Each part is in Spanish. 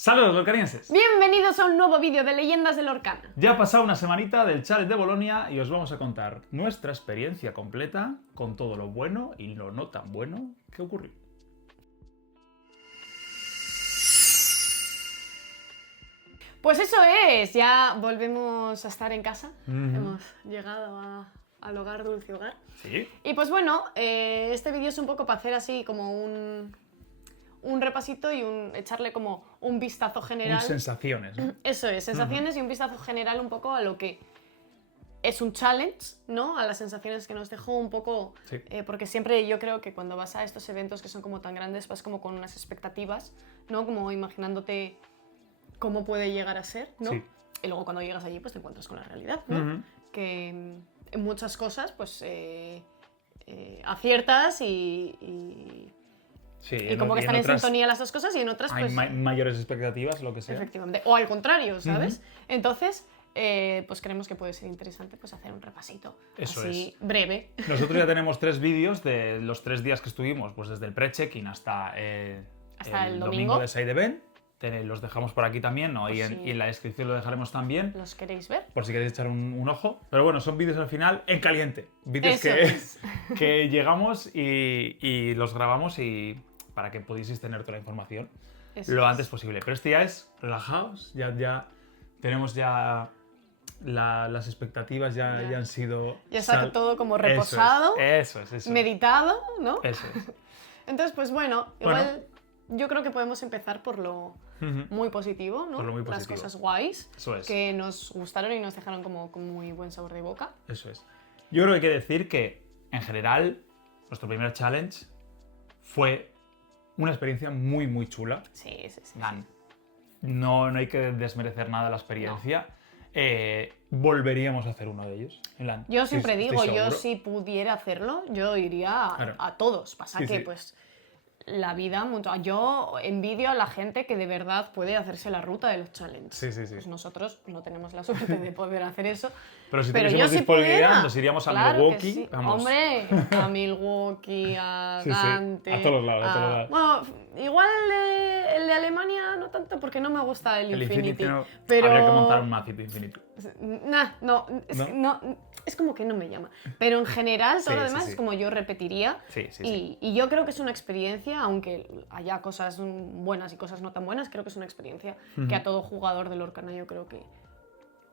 ¡Saludos, lorcanienses! Bienvenidos a un nuevo vídeo de Leyendas de Lorcana. Ya ha pasado una semanita del Challenge de Bolonia y os vamos a contar nuestra experiencia completa con todo lo bueno y lo no tan bueno que ocurrió. Pues eso es, ya volvemos a estar en casa. Hemos llegado al hogar, dulce hogar. ¿Sí? Y pues bueno, este vídeo es un poco para hacer así como un repasito y echarle como un vistazo general. Sensaciones, ¿no? Eso es, sensaciones y un vistazo general un poco a lo que es un challenge, ¿no? A las sensaciones que nos dejó un poco... Sí. Porque siempre yo creo que cuando vas a estos eventos que son como tan grandes vas como con unas expectativas, ¿no? Como imaginándote cómo puede llegar a ser, ¿no? Sí. Y luego cuando llegas allí pues te encuentras con la realidad, ¿no? Que en muchas cosas pues aciertas y como que están en sintonía las dos cosas y en otras hay pues... mayores expectativas, lo que sea. Efectivamente. O al contrario, ¿sabes? Entonces, pues creemos que puede ser interesante pues hacer un repasito. Eso así es. breve. Nosotros ya tenemos 3 vídeos de los 3 días que estuvimos, pues desde el pre-check-in hasta, el domingo de Side Event. Los dejamos por aquí también, ¿no? Y, Pues y en la descripción lo dejaremos también, ¿Los queréis ver? por si queréis echar un ojo. Pero bueno, son vídeos al final en caliente. Vídeos Eso es. que llegamos y los grabamos y para que pudieseis tener toda la información Eso lo es. antes posible. Pero este ya es relajados, ya tenemos las expectativas ya han sido... Ya está todo como reposado, Eso es. meditado, ¿no? Eso es. Entonces, pues bueno, igual yo creo que podemos empezar por lo muy positivo, ¿no? Por lo muy Las positivo. cosas guays Eso es. que nos gustaron y nos dejaron como con muy buen sabor de boca. Eso es. Yo creo que hay que decir que, en general, nuestro primer challenge fue una experiencia muy, muy chula. Sí. No hay que desmerecer nada de la experiencia. Volveríamos a hacer uno de ellos. Yo siempre Estoy digo, yo seguro. si pudiera hacerlo, yo iría Claro. a todos. Pasa Sí, que, sí. pues, la vida... Yo envidio a la gente que de verdad puede hacerse la ruta de los challenges. Sí. Pues nosotros no tenemos la suerte de poder hacer eso. Pero si yo tuviésemos si disponibilidad, pudiera, nos iríamos a claro que Milwaukee. sí. Vamos. Hombre, a Milwaukee, a Sí, Gante... a todos lados, a todos lados. Bueno, igual el de Alemania no tanto porque no me gusta el Infinity. no, pero... habría que montar un Massive Infinity. No, es como que no me llama. Pero en general, todo Sí, lo demás sí. es como yo repetiría. Sí. Y yo creo que es una experiencia, aunque haya cosas buenas y cosas no tan buenas, creo que es una experiencia que a todo jugador de Lorcana yo creo que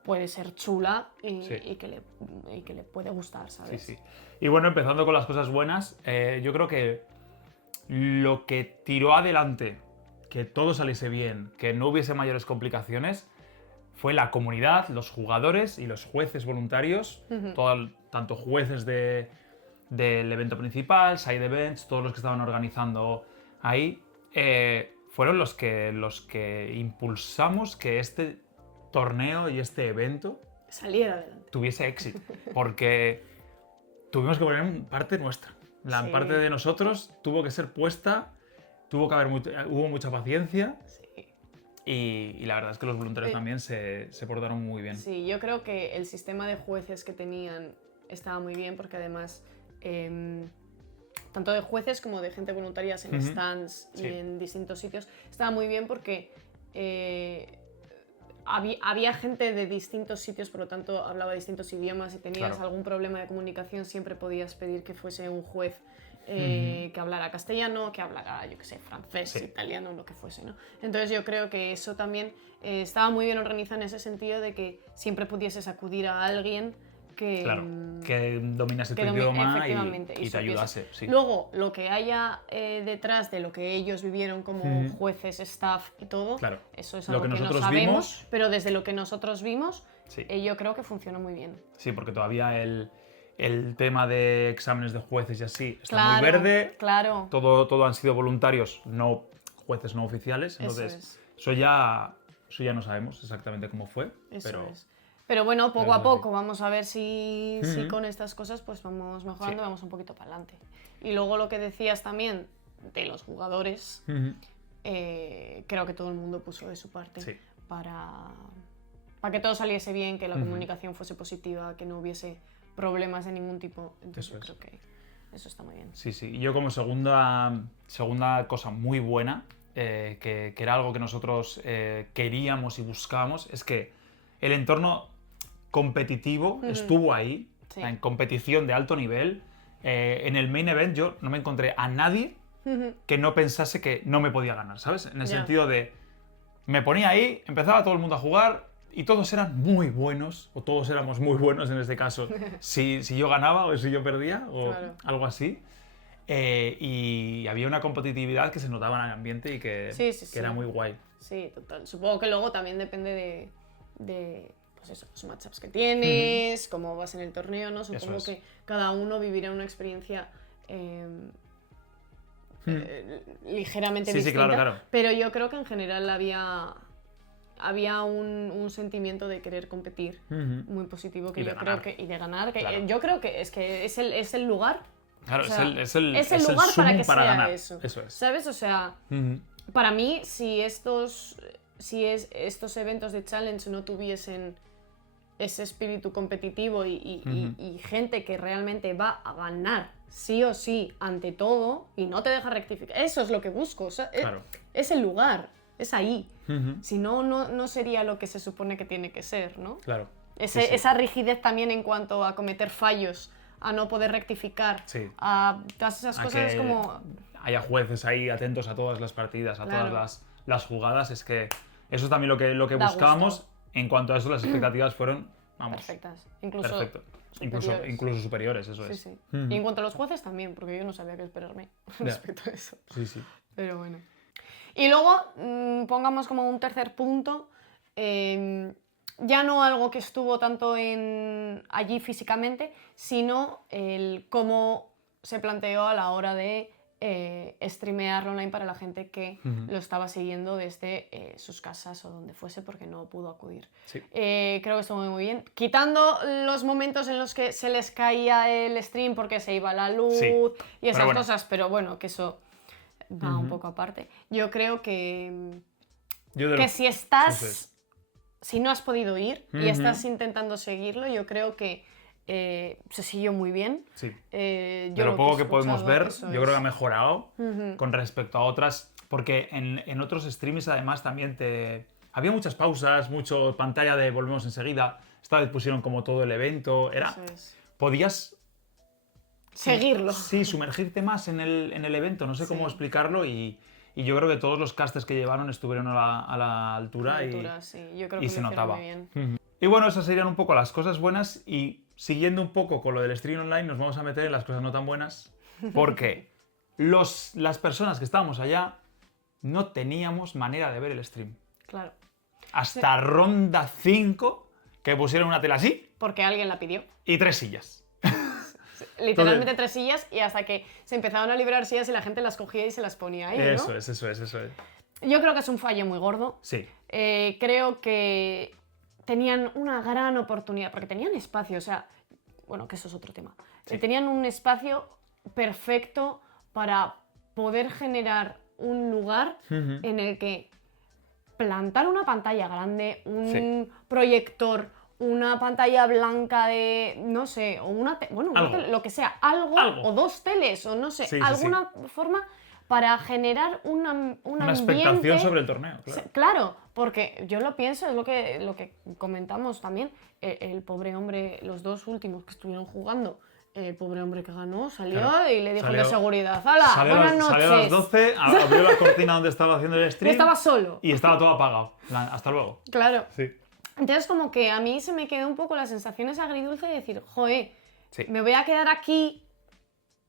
puede ser chula y que le puede gustar, ¿sabes? Sí. Y bueno, empezando con las cosas buenas, yo creo que lo que tiró adelante, que todo saliese bien, que no hubiese mayores complicaciones, fue la comunidad, los jugadores y los jueces voluntarios, tanto jueces del evento principal, side events, todos los que estaban organizando ahí, fueron los que impulsamos que este torneo y este evento Saliera adelante. tuviese éxito, porque tuvimos que poner parte nuestra. La Sí. parte de nosotros tuvo que ser puesta, hubo mucha paciencia. Sí. Y la verdad es que los voluntarios también se portaron muy bien. Sí, yo creo que el sistema de jueces que tenían estaba muy bien porque además tanto de jueces como de gente voluntaria en stands y en distintos sitios estaba muy bien porque había gente de distintos sitios, por lo tanto hablaba distintos idiomas. Si tenías algún problema de comunicación siempre podías pedir que fuese un juez que hablara castellano, que hablara, yo qué sé, francés, italiano, lo que fuese, ¿no? Entonces yo creo que eso también estaba muy bien organizado en ese sentido de que siempre pudieses acudir a alguien que dominase tu idioma y te ayudase. Sí. Luego, lo que haya detrás de lo que ellos vivieron como jueces, staff y todo, eso es algo que no sabemos, pero desde lo que nosotros vimos, yo creo que funcionó muy bien. Sí, porque todavía el tema de exámenes de jueces y así está muy verde. Claro. Todo han sido voluntarios, no jueces no oficiales. Entonces, eso ya no sabemos exactamente cómo fue. Pero bueno, poco a poco vamos a ver si con estas cosas pues vamos mejorando, vamos un poquito para adelante. Y luego lo que decías también de los jugadores, creo que todo el mundo puso de su parte para que todo saliese bien, que la comunicación fuese positiva, que no hubiese problemas de ningún tipo. Entonces yo creo que eso está muy bien. Sí. Y yo como segunda cosa muy buena que era algo que nosotros queríamos y buscábamos, es que el entorno competitivo estuvo ahí, Sí. en competición de alto nivel. En el main event yo no me encontré a nadie que no pensase que no me podía ganar, ¿sabes? En el Ya. sentido de, me ponía ahí, empezaba todo el mundo a jugar y todos eran muy buenos, o todos éramos muy buenos en este caso, si yo ganaba o si yo perdía, o Claro. algo así. Y había una competitividad que se notaba en el ambiente y que, Sí, sí, que sí. era muy guay. Sí, total. Supongo que luego también depende de pues eso, los matchups que tienes, cómo vas en el torneo, ¿no? Supongo es. que cada uno vivirá una experiencia ligeramente Sí, sí, distinta. claro. Pero yo creo que en general había un sentimiento de querer competir muy positivo que Y de yo ganar. creo que y de ganar que Claro. yo creo que es el lugar. Claro, O sea, es el lugar para sumum que para sea ganar. eso. Eso es. ¿Sabes? O sea, para mí, si estos eventos de challenge no tuviesen ese espíritu competitivo y gente que realmente va a ganar sí o sí ante todo y no te deja rectificar, eso es lo que busco. O sea, Claro. es el lugar, es ahí. Si no, no sería lo que se supone que tiene que ser, ¿no? Claro. Sí. Esa rigidez también en cuanto a cometer fallos, a no poder rectificar, Sí. a todas esas A cosas que es como... haya jueces ahí atentos a todas las partidas, a Claro. todas las jugadas. Es que eso es también lo que Da buscábamos. gusto. En cuanto a eso, las expectativas fueron, vamos, Perfectas. Incluso perfecto. superiores. Incluso superiores, eso Sí, es. sí. Y en cuanto a los jueces también, porque yo no sabía qué esperarme respecto a eso. Sí, sí. Pero bueno. Y luego, pongamos como un tercer punto, ya no algo que estuvo tanto allí físicamente, sino el cómo se planteó a la hora de streamear online para la gente que lo estaba siguiendo desde sus casas o donde fuese porque no pudo acudir. Sí. Creo que estuvo muy bien. Quitando los momentos en los que se les caía el stream porque se iba la luz Sí. y esas Pero bueno. cosas, pero bueno, que eso va un poco aparte. Yo creo que si estás, Eso es. si no has podido ir y estás intentando seguirlo, yo creo que se siguió muy bien. Sí. De De lo poco que podemos ver, yo creo que ha mejorado Ujú. con respecto a otras, porque en otros streams además también había muchas pausas, mucho pantalla de volvemos enseguida. Esta vez pusieron como todo el evento, Eso es. podías Seguirlo. sí, sumergirte más en el evento, no sé cómo Sí. explicarlo y yo creo que todos los casters que llevaron estuvieron a la altura, Sí. Yo creo y que se lo hicieron notaba. muy bien. Y bueno, esas serían un poco las cosas buenas y siguiendo un poco con lo del stream online nos vamos a meter en las cosas no tan buenas porque las personas que estábamos allá no teníamos manera de ver el stream. Claro. Hasta ronda 5 que pusieron una tela así Porque alguien la pidió. y 3 sillas. Literalmente 3 sillas y hasta que se empezaron a liberar sillas y la gente las cogía y se las ponía ahí, ¿no? Eso es. Yo creo que es un fallo muy gordo. Sí. Creo que tenían una gran oportunidad, porque tenían espacio, o sea, bueno, que eso es otro tema. Sí. Tenían un espacio perfecto para poder generar un lugar en el que plantar una pantalla grande, un proyector, una pantalla blanca de, no sé, o una, Algo. lo que sea, algo, o 2 teles, o no sé, Sí, sí, alguna forma para generar un Una ambiente... expectación sobre el torneo, claro. Claro, porque yo lo pienso, es lo que comentamos también. El pobre hombre, los 2 últimos que estuvieron jugando, el pobre hombre que ganó salió Claro. y le dijo Salió- de seguridad: ¡hala! Salió Buenas noches. a las 12, abrió la cortina donde estaba haciendo el Y stream estaba solo. y estaba todo apagado. Hasta luego. Claro. Sí. Entonces, como que a mí se me quedó un poco las sensaciones agridulce de decir: joe, Sí. me voy a quedar aquí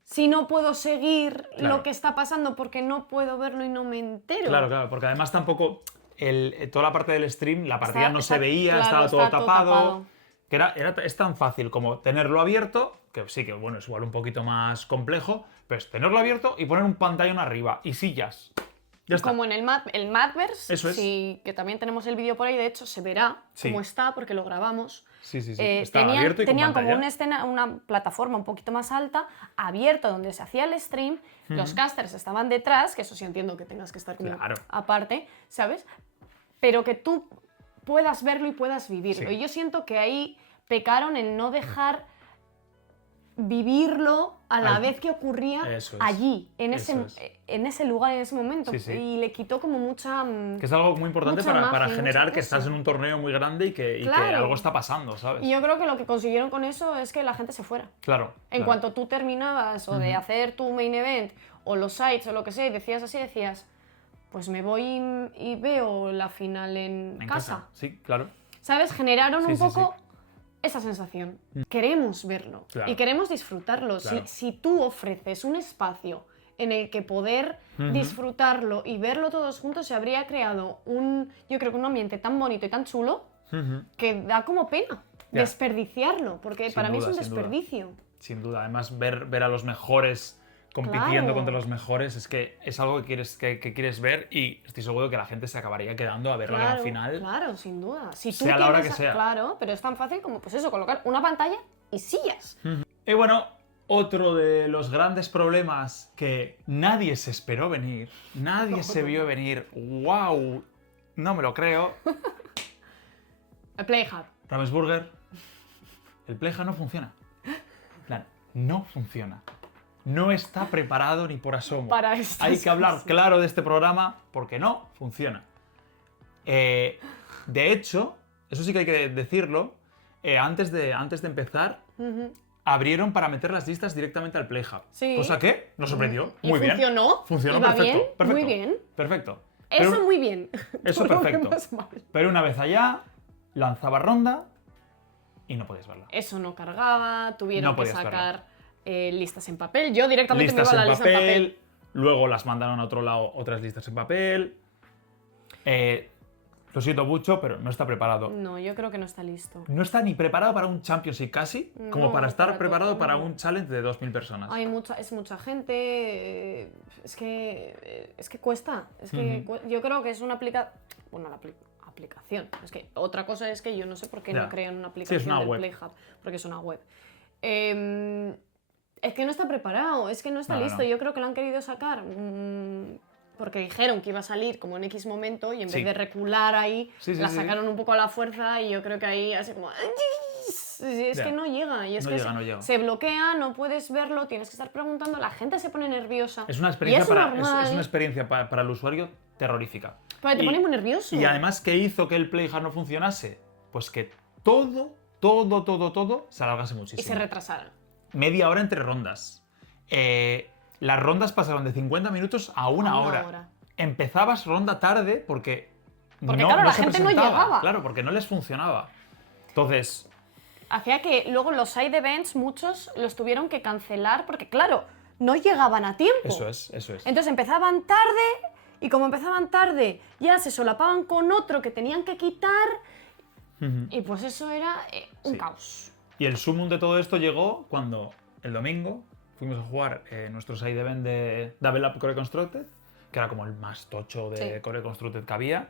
si no puedo seguir Claro. lo que está pasando porque no puedo verlo y no me entero. Claro, porque además tampoco toda la parte del stream, la partida no se está- veía, claro, estaba todo está todo tapado. tapado. Que es tan fácil como tenerlo abierto, que sí que bueno, es igual un poquito más complejo, pero es tenerlo abierto y poner un pantallón arriba y sillas. Ya está. Como en el Madverse, Eso es. sí, que también tenemos el vídeo por ahí, de hecho se verá Sí. cómo está porque lo grabamos. Sí. Está abierto y con tenían como pantalla. una plataforma un poquito más alta, abierta donde se hacía el stream, los casters estaban detrás, que eso sí entiendo que tengas que estar como Claro. aparte, ¿sabes? Pero que tú puedas verlo y puedas vivirlo. Sí. Y yo siento que ahí pecaron en no dejar vivirlo a la vez que ocurría allí, en ese lugar, en ese momento. Sí, sí. Y le quitó como mucha... Que es algo muy importante mucha para magia, generar mucha que estás cosa. en un torneo muy grande y que Claro. algo está pasando, ¿sabes? Y yo creo que lo que consiguieron con eso es que la gente se fuera. Claro. En cuanto tú terminabas o de hacer tu main event o los sites o lo que sea y decías así, decías, pues me voy y veo la final en casa. Sí, claro. ¿Sabes? Generaron Sí, un sí, poco esa sensación. Queremos verlo Claro. y queremos disfrutarlo. Claro. Si tú ofreces un espacio en el que poder disfrutarlo y verlo todos juntos, se habría creado yo creo que un ambiente tan bonito y tan chulo que da como pena desperdiciarlo, porque Sin para mí es duda, un sin duda. desperdicio. Sin duda. Además, ver a los mejores compitiendo Claro. contra los mejores es que es algo que quieres ver y estoy seguro que la gente se acabaría quedando a ver la gran final. Claro, sin duda. Si tú sea la hora tienes que sea. Claro, pero es tan fácil como, pues eso, colocar una pantalla y sillas. Y bueno, otro de los grandes problemas que nadie se esperó venir, nadie se vio venir, ¡wow! No me lo creo. El Playhub. Ravensburger, el Playhub no funciona. En plan, no funciona. No está preparado ni por asomo. Para estas Hay que hablar cosas. claro de este programa porque no funciona. De hecho, eso sí que hay que decirlo, antes de empezar, abrieron para meter las listas directamente al Playhub. Sí. Cosa que nos sorprendió. ¿Y Muy bien. funcionó? Funcionó ¿Iba perfecto. bien? Perfecto. Muy bien. Perfecto. Eso Pero- muy bien. Eso Todo lo perfecto. demás mal. Pero una vez allá, lanzaba ronda y no podías verla. Eso no cargaba, tuvieron No que podías sacar listas en papel. Yo directamente Listas me iba a en la lista en papel. papel, luego las mandaron a otro lado otras listas en papel. Lo siento mucho, pero no está preparado. No, yo creo que no está listo. No está ni preparado para un Championship casi, como No, para estar para preparado todo, para no. un challenge de 2.000 personas. Es mucha gente, es que cuesta. Es que yo creo que es una aplicación. Es que otra cosa es que yo no sé por qué Ya. no crean una Sí, aplicación es una del web. Playhub, porque es una web. Es que no está preparado, es que no está No, no, listo. no. Yo creo que lo han querido sacar porque dijeron que iba a salir como en X momento y en Sí. vez de recular ahí, Sí, sí, la sí. sacaron un poco a la fuerza y yo creo que ahí así como... Es Ya. que no llega. Y es No que llega, no llega. se bloquea, no puedes verlo, tienes que estar preguntando, la gente se pone nerviosa. Es una Y experiencia, es para, normal, es una experiencia para el usuario terrorífica. pero te pone muy nervioso. Y además, ¿qué hizo que el Playhub no funcionase? Pues que todo se alargase Y muchísimo. se retrasaron. Media hora entre rondas. Las rondas pasaron de 50 minutos a una hora. Empezabas ronda tarde porque claro, la se gente no presentaba. llegaba. Claro, porque no les funcionaba. Entonces, Hacía que luego los side events, muchos los tuvieron que cancelar porque, claro, no llegaban a tiempo. eso es. Entonces empezaban tarde y como empezaban tarde ya se solapaban con otro que tenían que quitar y pues eso era un Sí. caos. Y el sumum de todo esto llegó cuando el domingo fuimos a jugar nuestro side event de Double Up Core Constructed, que era como el más tocho de Sí. Core Constructed que había.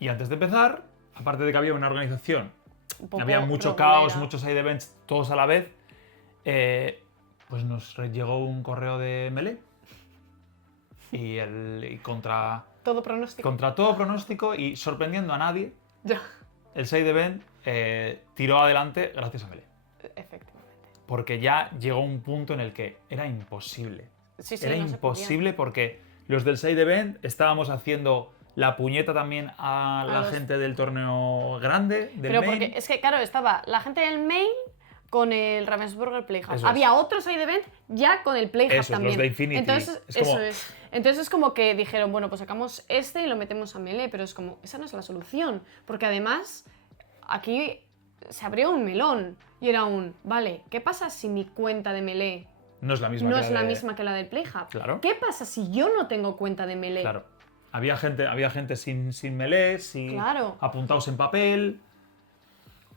Y antes de empezar, aparte de que había una organización, Un poco había mucho regulera. caos, muchos side events, todos a la vez, pues nos llegó un correo de Melee. Y contra Todo pronóstico. todo pronóstico y sorprendiendo a nadie, Ya, el side event tiró adelante gracias a Melee. efectivamente. Porque ya llegó un punto en el que era imposible. Sí, sí, Era no se imposible porque los del side event estábamos haciendo la puñeta también a la los- gente del torneo grande, del Pero main. porque es que, claro, estaba la gente del main con el Ravensburger Playhub. Eso es. Había otro side event ya con el Playhub Eso es, también. los de Infinity. Entonces, Es como- eso es. Entonces es como que dijeron, bueno, pues sacamos este y lo metemos a Melee, pero es como, esa no es la solución. Porque además, aquí se abrió un melón y era vale, ¿qué pasa si mi cuenta de Melee No es la misma. no que es la la de- misma que la del Playhub? Claro. ¿Qué pasa si yo no tengo cuenta de Melee? Claro. Había gente sin Melee, Claro. apuntados en papel.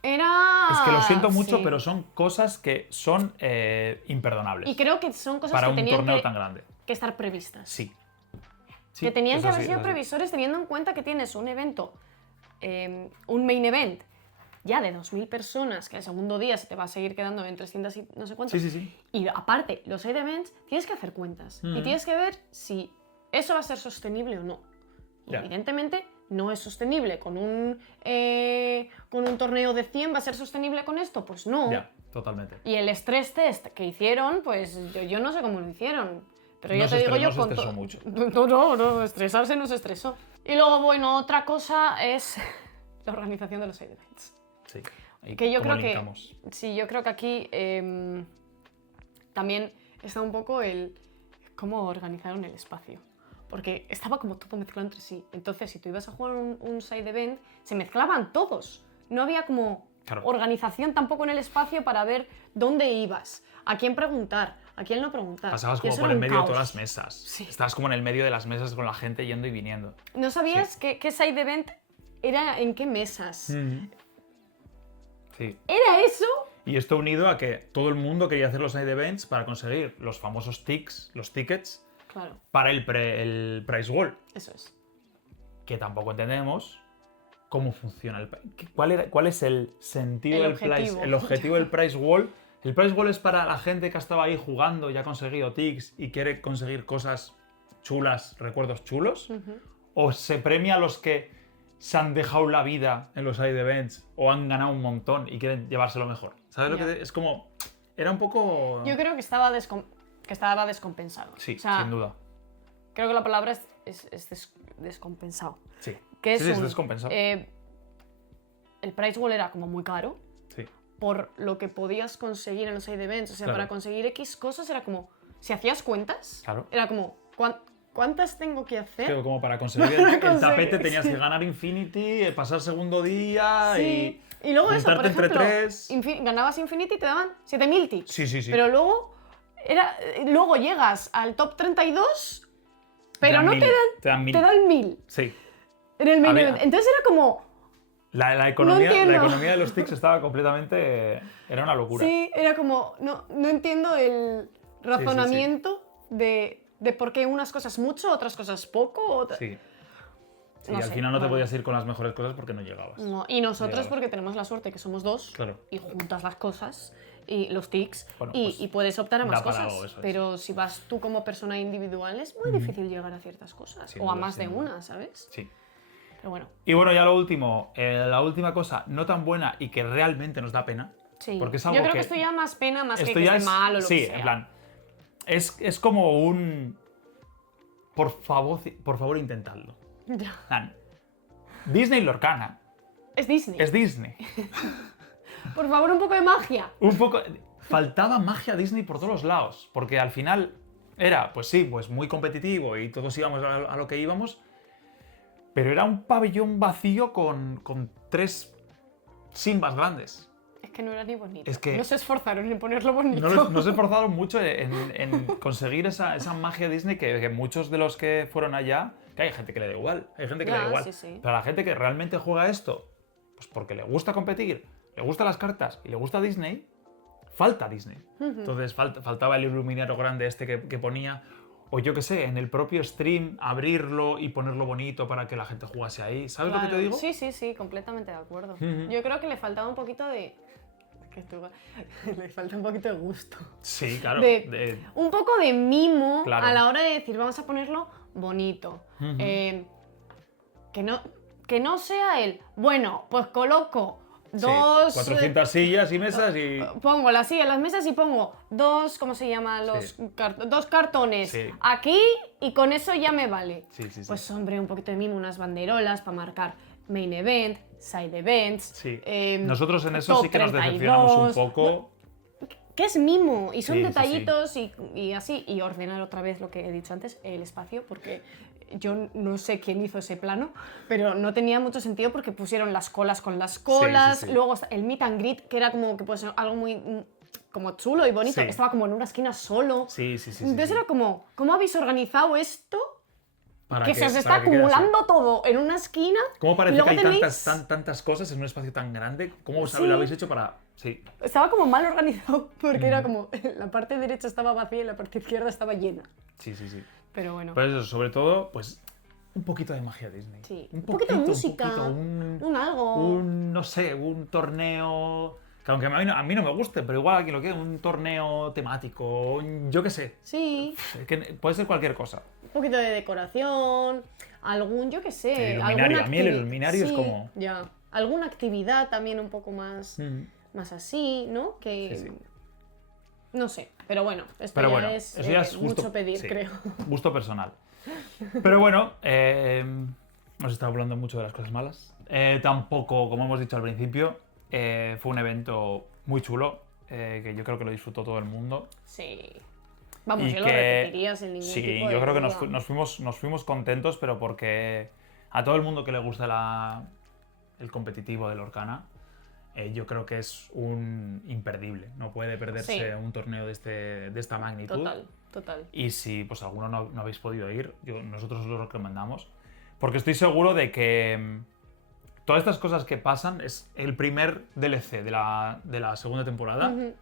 Era... Es que lo siento mucho, sí. pero son cosas que son imperdonables Y creo que son cosas para que un tenían torneo que, tan grande. que estar previstas. Sí. Sí, Que tenían eso que haber sí, sido eso sí. previsores teniendo en cuenta que tienes un evento, un main event, ya de 2.000 personas, que el segundo día se te va a seguir quedando en 300 y no sé cuántos. Sí, sí, sí. Y aparte, los side events, tienes que hacer cuentas. Y tienes que ver si eso va a ser sostenible o no. Y Ya. evidentemente no es sostenible con un torneo de 100, ¿va a ser sostenible con esto? Pues no. Ya, totalmente. Y el stress test que hicieron, pues yo no sé cómo lo hicieron. Pero No ya se te digo estresó, yo no se estresó mucho. No, estresarse no se estresó. Y luego, bueno, otra cosa es la organización de los side events. Sí. ¿Y Que yo cómo creo linkamos? sí, yo creo que aquí también está un poco el cómo organizaron el espacio. Porque estaba como todo mezclado entre sí. Entonces, si tú ibas a jugar un side event, se mezclaban todos. No había como organización tampoco en el espacio para ver dónde ibas, a quién preguntar, a quién no preguntar. Pasabas Y como eso por era el un medio de caos. todas las mesas. Sí. Estabas como en el medio de las mesas con la gente yendo y viniendo. ¿No sabías Sí. qué side event era en qué mesas? Sí. ¿Era eso? Y esto unido a que todo el mundo quería hacer los side events para conseguir los famosos tics, los tickets, Claro, para el prize wall. eso es. Que tampoco entendemos cómo funciona ¿Cuál es el sentido El del objetivo. el objetivo del prize wall? El prize wall es para la gente que ha estado ahí jugando y ha conseguido tics y quiere conseguir cosas chulas, recuerdos chulos. ¿O se premia a los que se han dejado la vida en los side events o han ganado un montón y quieren llevárselo mejor? ¿Sabes lo Ya. que es como? Era un poco... Yo creo que estaba descompensado. Sí, O sea, sin duda. creo que la palabra es descompensado. Sí. Que es Sí, es un, descompensado. el price wall era como muy caro Sí. por lo que podías conseguir en los side events. O sea, Claro. para conseguir X cosas era como, si hacías cuentas, Claro. era como, ¿cuántas tengo que hacer? Pero como para conseguir Para el tapete conseguir, tenías sí. que ganar Infinity, pasar segundo día Sí. Y luego eso, por juntarte entre ejemplo, tres. ganabas Infinity y te daban 7000 tips. Sí, sí, sí. Pero luego llegas al top 32, pero dan no mil, te mil. dan 1000 Sí. en el A main ver, event. Entonces era como, La economía entiendo. de los tics estaba completamente... Era una locura. sí, era como, no entiendo el razonamiento De, por qué unas cosas mucho, otras cosas poco. Sí. Sí, No al sé, final no te bueno. podías ir con las mejores cosas porque no llegabas. No, y nosotros Llegabas. porque tenemos la suerte que somos dos Claro. y juntas las cosas y los tics Bueno, y, pues, y puedes optar a da más para cosas. algo, eso es. Pero si vas tú como persona individual es muy difícil llegar a ciertas cosas Sin o a duda, más de sin duda. una, ¿sabes? Sí. Pero bueno, Y bueno, ya lo último, la última cosa no tan buena y que realmente nos da pena. sí. Porque es algo Yo creo que esto ya más pena más que esto que ya esté es, mal o lo sí, que sea. en plan, es como un... Por favor, intentadlo. Ya. En plan, Disney Lorcana. Es Disney. Es Disney. Por favor, un poco de magia. Un poco... Faltaba magia Disney por todos los lados. Porque al final era, pues sí, pues muy competitivo y todos íbamos a lo que íbamos. Pero era un pabellón vacío con 3 Simbas grandes. Es que no era ni bonito. Es que- no se esforzaron en ponerlo bonito. No se esforzaron mucho en conseguir esa magia Disney que muchos de los que fueron allá, que hay gente que le da igual, hay gente que le Ya, da igual, sí, sí. pero a la gente que realmente juega esto, pues porque le gusta competir, le gustan las cartas y le gusta Disney, falta Disney. Entonces faltaba el iluminero grande este que ponía, o yo qué sé, en el propio stream abrirlo y ponerlo bonito para que la gente jugase ahí. ¿Sabes lo que te Claro. digo? Sí, sí, sí, completamente de acuerdo. Ujú. Yo creo que le faltaba un poquito de... le falta un poquito de gusto. Sí, claro. Un poco de mimo Claro. a la hora de decir, vamos a ponerlo bonito. Ujú. Que no sea el, bueno, pues coloco Sí, dos... 400 sillas y mesas y... Pongo las sillas, las mesas y pongo dos, ¿cómo se llama? Sí. Dos cartones Sí. aquí y con eso ya me vale. Sí, sí, sí. Pues hombre, un poquito de mimo, unas banderolas para marcar main event, side events. Sí. eh, Nosotros en eso top sí que nos 32. decepcionamos un poco. Que es mimo y son Sí, sí, detallitos y así. Y ordenar otra vez lo que he dicho antes, el espacio, porque yo no sé quién hizo ese plano, pero no tenía mucho sentido porque pusieron las colas con las colas, Sí, sí, sí. luego el meet and greet, que era como que pues algo muy como chulo y bonito, Sí. estaba como en una esquina solo. Sí, sí, sí. Entonces sí. era como, ¿cómo habéis organizado esto? Para Que se os está para que quede así. acumulando todo en una esquina. ¿Cómo y parece luego que hay tenéis- tantas cosas en un espacio tan grande? ¿Cómo Sí. lo habéis hecho para...? Sí, Estaba como mal organizado porque era como, la parte derecha estaba vacía y la parte izquierda estaba llena. sí, sí, sí. Pero bueno. Pues eso, sobre todo, pues un poquito de magia Disney. Sí. Un Un poquito de música, un poquito, un algo. no sé, un torneo... Que aunque a mí no me guste, pero igual a quien lo quiera, un torneo temático, yo qué sé. Sí. Es que puede ser cualquier cosa. un poquito de decoración, algún, yo qué sé, iluminario. A mí el iluminario es como... Ya, alguna actividad también un poco más, más así, ¿no? Que... Sí. No sé, pero bueno, esto Pero ya bueno, es, eso ya es mucho pedir, creo. Gusto personal. Pero bueno, hemos estado hablando mucho de las cosas malas. Tampoco, como hemos dicho al principio, fue un evento muy chulo, que yo creo que lo disfrutó todo el mundo. Sí. Vamos, Y yo lo que- repetiría sin ningún Sí, tipo de yo creo que duda. nos fuimos contentos, pero porque a todo el mundo que le gusta el competitivo del Lorcana, yo creo que es un imperdible. No puede perderse Sí. un torneo de esta magnitud. Total. Y si pues alguno no habéis podido ir, nosotros os lo recomendamos. Porque estoy seguro de que todas estas cosas que pasan es el primer DLC de la segunda temporada. Ujú.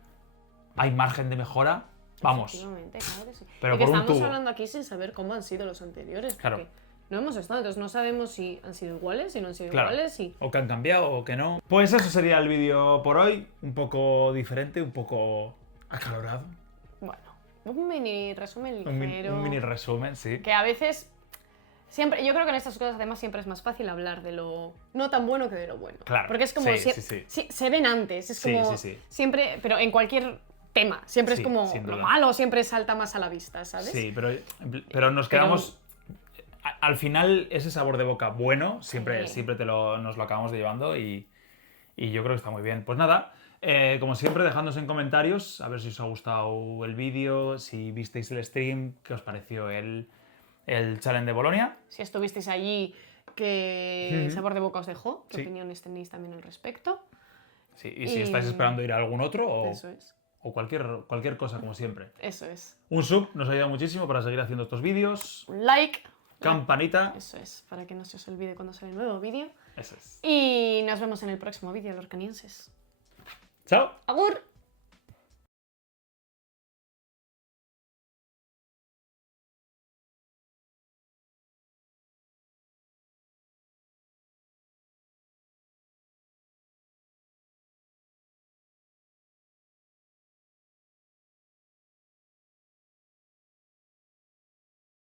Hay margen de mejora. Vamos. Efectivamente, claro que sí. Pero y que por un estamos tubo. hablando aquí sin saber cómo han sido los anteriores. Claro. Porque no hemos estado, entonces no sabemos si han sido iguales, si no han sido Claro. iguales. Y... O que han cambiado o que no. Pues eso sería el vídeo por hoy. Un poco diferente, un poco acalorado. Bueno, un mini resumen Un ligero. mini resumen, sí. Que a veces. Siempre, yo creo que en estas cosas además siempre es más fácil hablar de lo no tan bueno que de lo bueno. Claro, Porque es como sí. se ven antes, es Sí, como sí. siempre, pero en cualquier tema, siempre Sí, es como sin lo duda. malo siempre salta más a la vista, ¿sabes? Sí, pero nos quedamos... Al final, ese sabor de boca bueno, siempre Sí. nos lo acabamos de llevando y yo creo que está muy bien. Pues nada, como siempre, dejadnos en comentarios a ver si os ha gustado el vídeo, si visteis el stream, qué os pareció el challenge de Bolonia. Si estuvisteis allí, ¿qué sabor de boca os dejó? ¿Qué Sí. opiniones tenéis también al respecto? Sí, y si Y- estáis esperando ir a algún otro Eso es, o cualquier cosa, como siempre. eso es. Un sub nos ayuda muchísimo para seguir haciendo estos vídeos. Un like. Campanita. Eso es, para que no se os olvide cuando sale el nuevo vídeo. Eso es. Y nos vemos en el próximo vídeo, lorcanienses. Chao. ¡Agur!